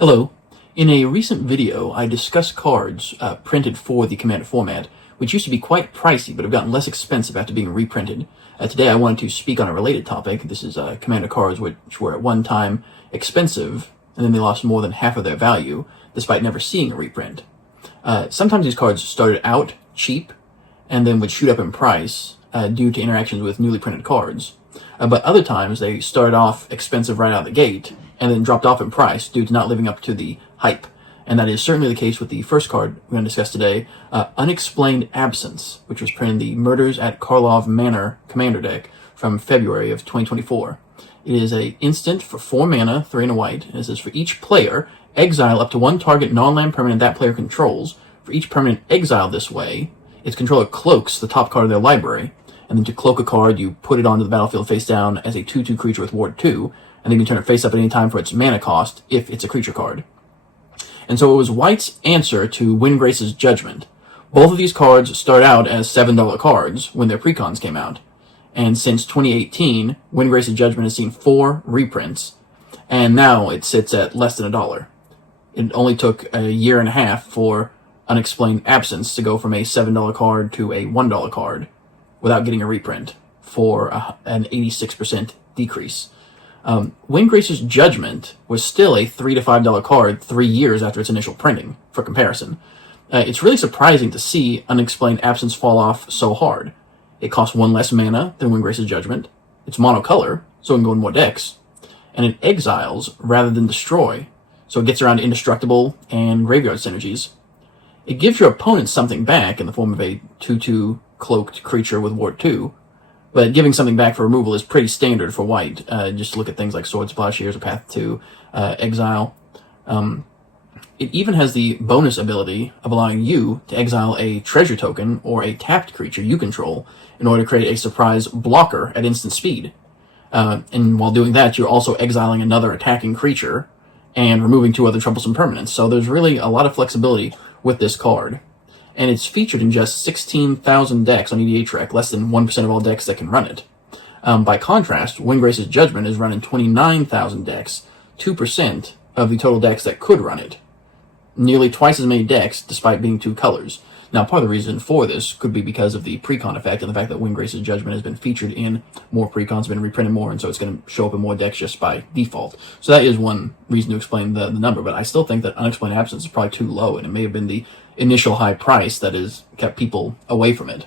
Hello. In a recent video, I discussed cards printed for the Commander format, which used to be quite pricey, but have gotten less expensive after being reprinted. Today I wanted to speak on a related topic. This is Commander cards which were at one time expensive, and then they lost more than half of their value, despite never seeing a reprint. Sometimes these cards started out cheap, and then would shoot up in price due to interactions with newly printed cards. But other times they started off expensive right out of the gate, and then dropped off in price due to not living up to the hype. And that is certainly the case with the first card we're going to discuss today, Unexplained Absence, which was printed in the Murders at Karlov Manor Commander deck from February of 2024. It is an instant for 4 mana, 3 and a white. And it says, for each player, exile up to one target non-land permanent that player controls. For each permanent exiled this way, its controller cloaks the top card of their library. And then to cloak a card, you put it onto the battlefield face down as a 2/2 creature with Ward 2, and then you can turn it face up at any time for its mana cost, if it's a creature card. And so it was White's answer to Windgrace's Judgment. Both of these cards start out as $7 cards when their precons came out. And since 2018, Windgrace's Judgment has seen 4 reprints, and now it sits at less than $1. It only took a year and a half for Unexplained Absence to go from a $7 card to a $1 card without getting a reprint for an 86% decrease. Windgrace's Judgment was still a $3 to $5 card 3 years after its initial printing, for comparison. It's really surprising to see Unexplained Absence fall off so hard. It costs 1 less mana than Windgrace's Judgment, it's monocolor, so it can go in more decks, and it exiles rather than destroy, so it gets around indestructible and graveyard synergies. It gives your opponent something back in the form of a 2/2 cloaked creature with Ward 2, but giving something back for removal is pretty standard for White. Just look at things like Sword Plowshares or Path to Exile. It even has the bonus ability of allowing you to exile a treasure token or a tapped creature you control in order to create a surprise blocker at instant speed. And while doing that, you're also exiling another attacking creature and removing 2 other troublesome permanents. So there's really a lot of flexibility with this card. And it's featured in just 16,000 decks on EDHREC, less than 1% of all decks that can run it. By contrast, Windgrace's Judgment is run in 29,000 decks, 2% of the total decks that could run it. Nearly twice as many decks, despite being 2 colors. Now, part of the reason for this could be because of the precon effect and the fact that Windgrace's Judgment has been featured in more precons, been reprinted more, and so it's going to show up in more decks just by default. So that is one reason to explain the number, but I still think that Unexplained Absence is probably too low, and it may have been the initial high price that has kept people away from it.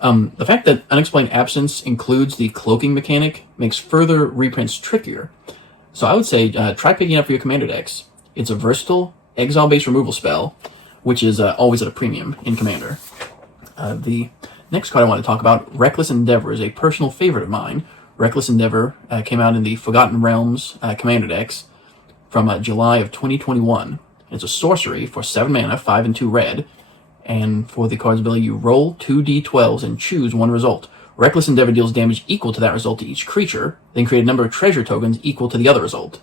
The fact that Unexplained Absence includes the cloaking mechanic makes further reprints trickier. So I would say try picking it up for your commander decks. It's a versatile, exile-based removal spell, which is always at a premium in Commander. The next card I want to talk about, Reckless Endeavor, is a personal favorite of mine. Reckless Endeavor came out in the Forgotten Realms Commander decks from July of 2021. It's a sorcery for 7 mana, 5 and 2 red, and for the card's ability, you roll 2 d12s and choose 1 result. Reckless Endeavor deals damage equal to that result to each creature, then create a number of treasure tokens equal to the other result.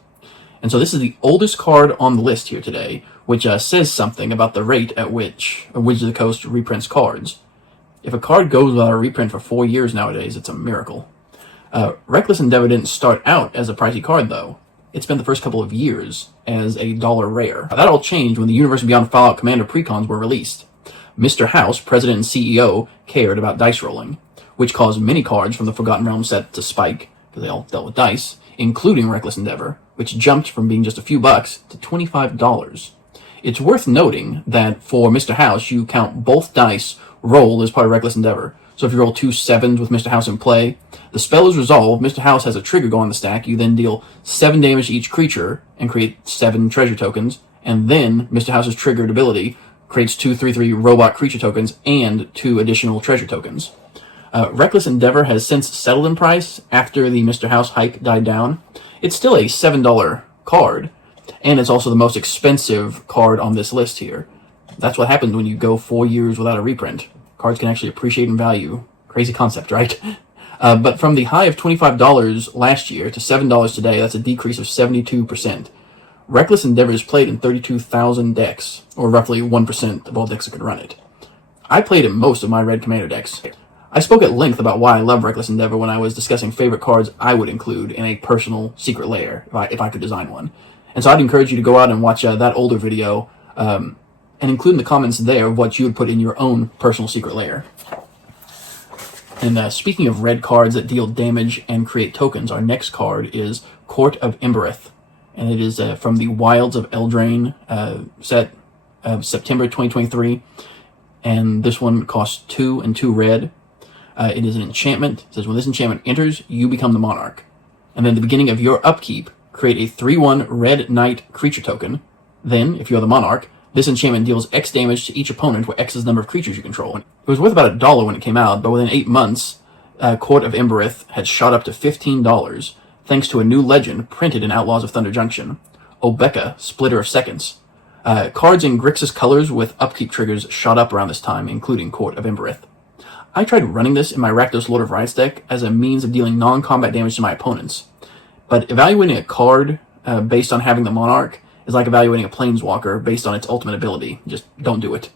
And so this is the oldest card on the list here today, which says something about the rate at which Wizards of the Coast reprints cards. If a card goes without a reprint for 4 years nowadays, it's a miracle. Reckless Endeavor didn't start out as a pricey card, though. It spent the first couple of years as a dollar rare. That all changed when the Universe Beyond Fallout Commander precons were released. Mr. House, president and CEO, cared about dice rolling, which caused many cards from the Forgotten Realms set to spike, because they all dealt with dice, including Reckless Endeavor, which jumped from being just a few bucks to $25. It's worth noting that for Mr. House, you count both dice rolled as part of Reckless Endeavor. So if you roll 2 7s with Mr. House in play, the spell is resolved, Mr. House has a trigger go on the stack, you then deal 7 damage to each creature and create 7 treasure tokens, and then Mr. House's triggered ability creates 2 3/3 robot creature tokens and 2 additional treasure tokens. Reckless Endeavor has since settled in price after the Mr. House hype died down. It's still a $7 card, and it's also the most expensive card on this list here. That's what happens when you go 4 years without a reprint. Cards can actually appreciate in value. Crazy concept, right? But from the high of $25 last year to $7 today, that's a decrease of 72%. Reckless Endeavor is played in 32,000 decks, or roughly 1% of all decks that could run it. I played in most of my red commander decks. I spoke at length about why I love Reckless Endeavor when I was discussing favorite cards I would include in a personal secret lair, if I could design one. And so I'd encourage you to go out and watch that older video and include in the comments there what you would put in your own personal secret lair. And speaking of red cards that deal damage and create tokens, our next card is Court of Embereth. And it is from the Wilds of Eldraine set of September 2023. And this one costs 2 and 2 red. It is an enchantment. It says when this enchantment enters, you become the monarch. And then at the beginning of your upkeep, create a 3/1 red knight creature token. Then, if you're the monarch, this enchantment deals X damage to each opponent, where X is the number of creatures you control. It was worth about $1 when it came out, but within 8 months, Court of Embereth had shot up to $15, thanks to a new legend printed in Outlaws of Thunder Junction, Obeka, Splitter of Seconds. Cards in Grixis colors with upkeep triggers shot up around this time, including Court of Embereth. I tried running this in my Rakdos Lord of Riots deck as a means of dealing non-combat damage to my opponents, but evaluating a card based on having the monarch is like evaluating a planeswalker based on its ultimate ability. Just don't do it.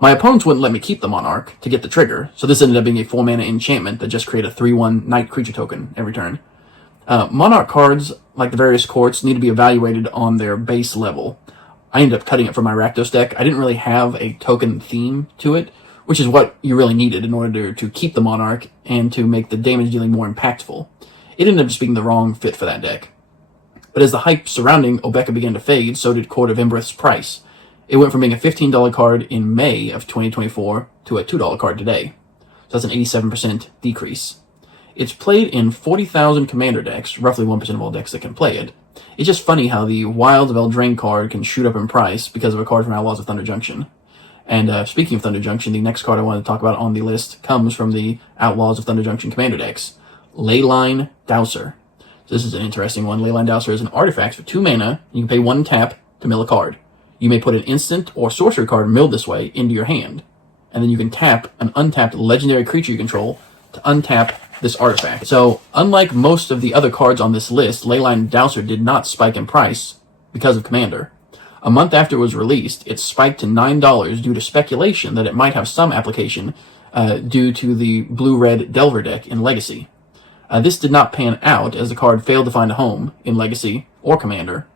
My opponents wouldn't let me keep the monarch to get the trigger, so this ended up being a 4-mana enchantment that just created a 3/1 knight creature token every turn. Monarch cards, like the various courts, need to be evaluated on their base level. I ended up cutting it from my Rakdos deck. I didn't really have a token theme to it, which is what you really needed in order to keep the monarch and to make the damage dealing more impactful. It ended up just being the wrong fit for that deck. But as the hype surrounding Obeka began to fade, so did Court of Embereth's price. It went from being a $15 card in May of 2024 to a $2 card today. So that's an 87% decrease. It's played in 40,000 commander decks, roughly 1% of all decks that can play it. It's just funny how the Wilds of Eldraine card can shoot up in price because of a card from Outlaws of Thunder Junction. And speaking of Thunder Junction, the next card I want to talk about on the list comes from the Outlaws of Thunder Junction commander decks, Leyline Dowser. So this is an interesting one. Leyline Dowser is an artifact for 2 mana. You can pay 1 tap to mill a card. You may put an instant or sorcery card milled this way into your hand. And then you can tap an untapped legendary creature you control to untap this artifact. So, unlike most of the other cards on this list, Leyline Dowser did not spike in price because of Commander. A month after it was released, it spiked to $9 due to speculation that it might have some application due to the blue-red Delver deck in Legacy. This did not pan out, as the card failed to find a home in Legacy or Commander.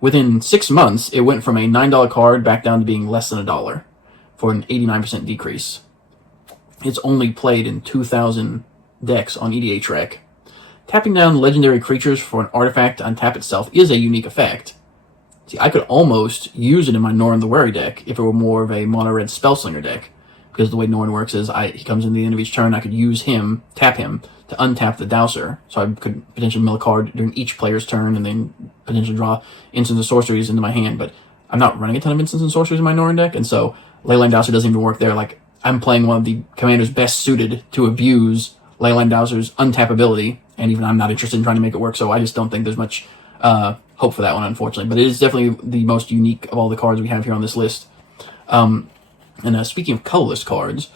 Within 6 months, it went from a $9 card back down to being less than $1, for an 89% decrease. It's only played in 2,000 decks on EDHREC. Tapping down legendary creatures for an artifact to untap itself is a unique effect. See, I could almost use it in my Norn the Wary deck if it were more of a mono-red Spellslinger deck, because the way Norn works is he comes in the end of each turn, I could use him, tap him, to untap the Dowser, so I could potentially mill a card during each player's turn and then potentially draw instants and sorceries into my hand, but I'm not running a ton of instants and sorceries in my Norn deck, and so Leyline Dowser doesn't even work there. Like, I'm playing one of the commanders best suited to abuse Leyline Dowser's untapability, and even I'm not interested in trying to make it work, so I just don't think there's much hope for that one, unfortunately. But it is definitely the most unique of all the cards we have here on this list. Speaking of colorless cards,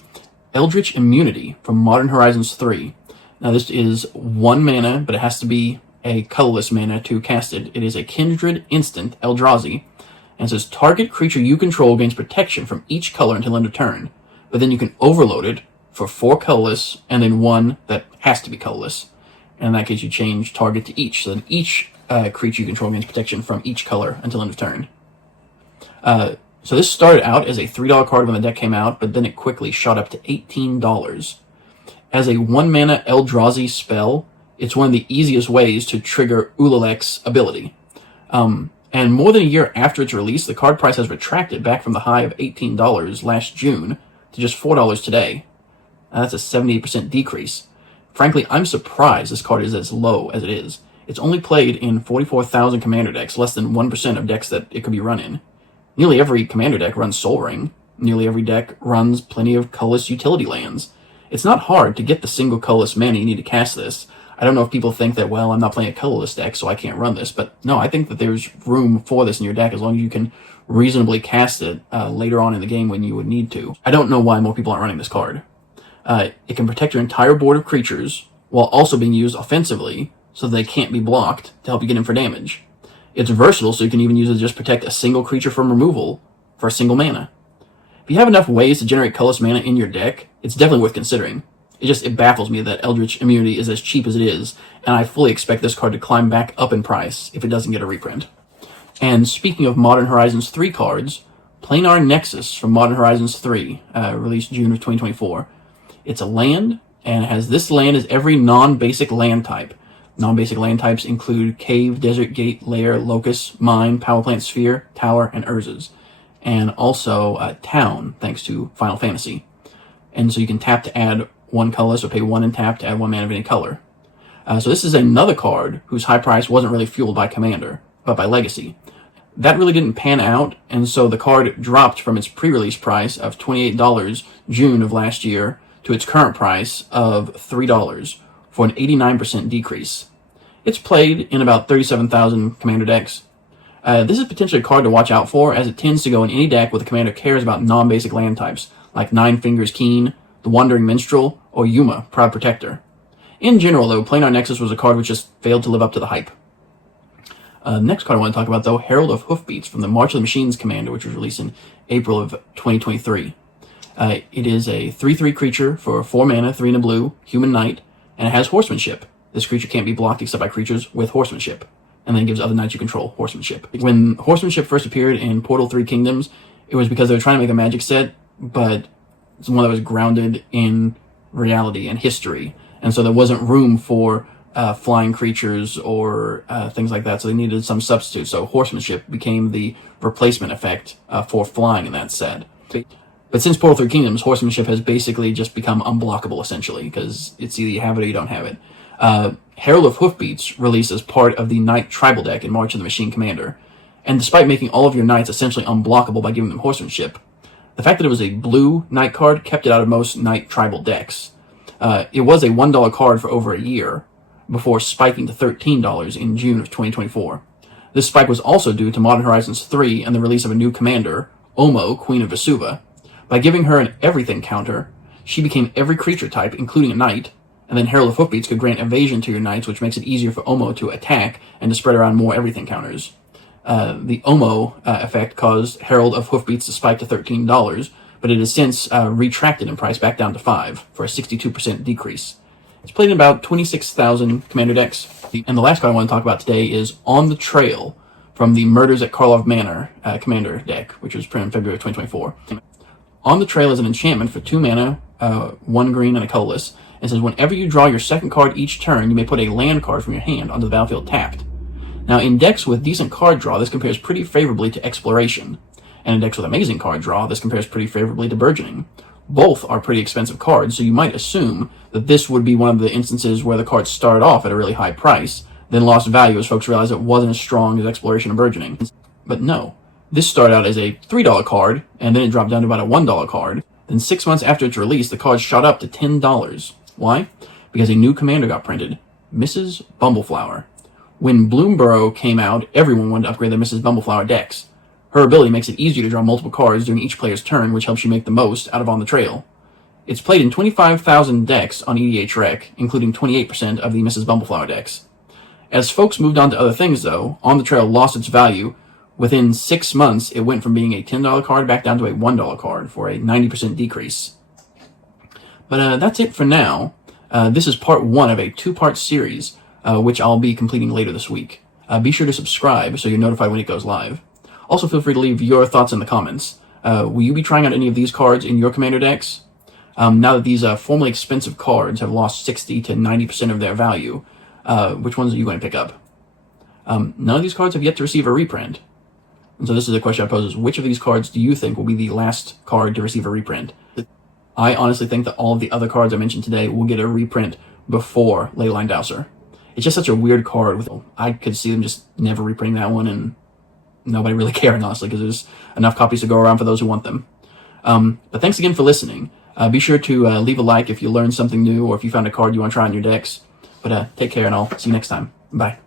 Eldritch Immunity from Modern Horizons 3. Now this is 1 mana, but it has to be a colorless mana to cast it. It is a Kindred instant, Eldrazi, and it says target creature you control gains protection from each color until end of turn. But then you can overload it for 4 colorless, and then 1 that has to be colorless. And in that case, you change target to each. So then each creature you control gains protection from each color until end of turn. So this started out as a $3 card when the deck came out, but then it quickly shot up to $18. As a 1 mana Eldrazi spell, it's one of the easiest ways to trigger Ulalek's ability. And more than a year after its release, the card price has retracted back from the high of $18 last June to just $4 today. That's a 78% decrease. Frankly, I'm surprised this card is as low as it is. It's only played in 44,000 commander decks, less than 1% of decks that it could be run in. Nearly every commander deck runs Sol Ring. Nearly every deck runs plenty of colorless utility lands. It's not hard to get the single colorless mana you need to cast this. I don't know if people think that, well, I'm not playing a colorless deck, so I can't run this. But no, I think that there's room for this in your deck as long as you can reasonably cast it later on in the game when you would need to. I don't know why more people aren't running this card. It can protect your entire board of creatures while also being used offensively so that they can't be blocked to help you get in for damage. It's versatile, so you can even use it to just protect a single creature from removal for a single mana. If you have enough ways to generate colorless mana in your deck, it's definitely worth considering. It baffles me that Eldritch Immunity is as cheap as it is, and I fully expect this card to climb back up in price if it doesn't get a reprint. And speaking of Modern Horizons 3 cards, Planar Nexus from Modern Horizons 3, released June of 2024. It's a land, and it has this land as every non-basic land type. Non-basic land types include Cave, Desert, Gate, Lair, Locust, Mine, Power Plant, Sphere, Tower, and Urzas. And also Town, thanks to Final Fantasy. And so you can tap to add one colorless, or pay 1 and tap to add 1 mana of any color. So this is another card whose high price wasn't really fueled by Commander, but by Legacy. That really didn't pan out, and so the card dropped from its pre-release price of $28 June of last year to its current price of $3 for an 89% decrease. It's played in about 37,000 Commander decks. This is potentially a card to watch out for, as it tends to go in any deck where the Commander cares about non-basic land types, like Nine Fingers Keen, the Wandering Minstrel, or Yuma, Proud Protector. In general, though, Planar Nexus was a card which just failed to live up to the hype. Next card I want to talk about, though, Herald of Hoofbeats from the March of the Machines Commander, which was released in April of 2023. It is a 3/3 creature for 4 mana, 3 and a blue, human knight, and it has horsemanship. This creature can't be blocked except by creatures with horsemanship, and then gives other knights you control horsemanship. When horsemanship first appeared in Portal 3 Kingdoms, it was because they were trying to make a Magic set, but it's one that was grounded in reality and history, and so there wasn't room for flying creatures or things like that, so they needed some substitute. So horsemanship became the replacement effect for flying in that set. But since Portal 3 Kingdoms, horsemanship has basically just become unblockable, essentially, because it's either you have it or you don't have it. Herald of Hoofbeats released as part of the Knight Tribal deck in March of the Machine Commander, and despite making all of your knights essentially unblockable by giving them horsemanship, the fact that it was a blue knight card kept it out of most Knight Tribal decks. It was a $1 card for over a year, before spiking to $13 in June of 2024. This spike was also due to Modern Horizons 3 and the release of a new commander, Omo, Queen of Vesuva. By giving her an everything counter, she became every creature type, including a knight, and then Herald of Hoofbeats could grant evasion to your knights, which makes it easier for Omo to attack and to spread around more everything counters. The Omo effect caused Herald of Hoofbeats to spike to $13, but it has since retracted in price back down to $5 for a 62% decrease. It's played in about 26,000 Commander decks. And the last card I want to talk about today is On the Trail from the Murders at Karlov Manor Commander deck, which was printed in February of 2024. On the Trail is an enchantment for 2 mana, 1 green, and a colorless, and says whenever you draw your second card each turn, you may put a land card from your hand onto the battlefield tapped. Now, in decks with decent card draw, this compares pretty favorably to Exploration, and in decks with amazing card draw, this compares pretty favorably to Burgeoning. Both are pretty expensive cards, so you might assume that this would be one of the instances where the cards started off at a really high price, then lost value as folks realized it wasn't as strong as Exploration or Burgeoning. But no, this started out as a $3 card, and then it dropped down to about a $1 card. Then 6 months after its release, the card shot up to $10. Why? Because a new commander got printed, Mrs. Bumbleflower. When Bloomborough came out, everyone wanted to upgrade their Mrs. Bumbleflower decks. Her ability makes it easier to draw multiple cards during each player's turn, which helps you make the most out of On the Trail. It's played in 25,000 decks on EDHREC, including 28% of the Mrs. Bumbleflower decks. As folks moved on to other things, though, On the Trail lost its value. Within 6 months, it went from being a $10 card back down to a $1 card for a 90% decrease. But that's it for now. This is part 1 of a 2-part series, which I'll be completing later this week. Be sure to subscribe so you're notified when it goes live. Also, feel free to leave your thoughts in the comments. Will you be trying out any of these cards in your Commander decks? Now that these formerly expensive cards have lost 60 to 90% of their value, which ones are you going to pick up? None of these cards have yet to receive a reprint. And so this is the question I pose, is which of these cards do you think will be the last card to receive a reprint? I honestly think that all of the other cards I mentioned today will get a reprint before Leyline Dowser. It's just such a weird card. I could see them just never reprinting that one and nobody really caring, honestly, because there's enough copies to go around for those who want them. But thanks again for listening. Be sure to leave a like if you learned something new or if you found a card you want to try in your decks. But take care, and I'll see you next time. Bye.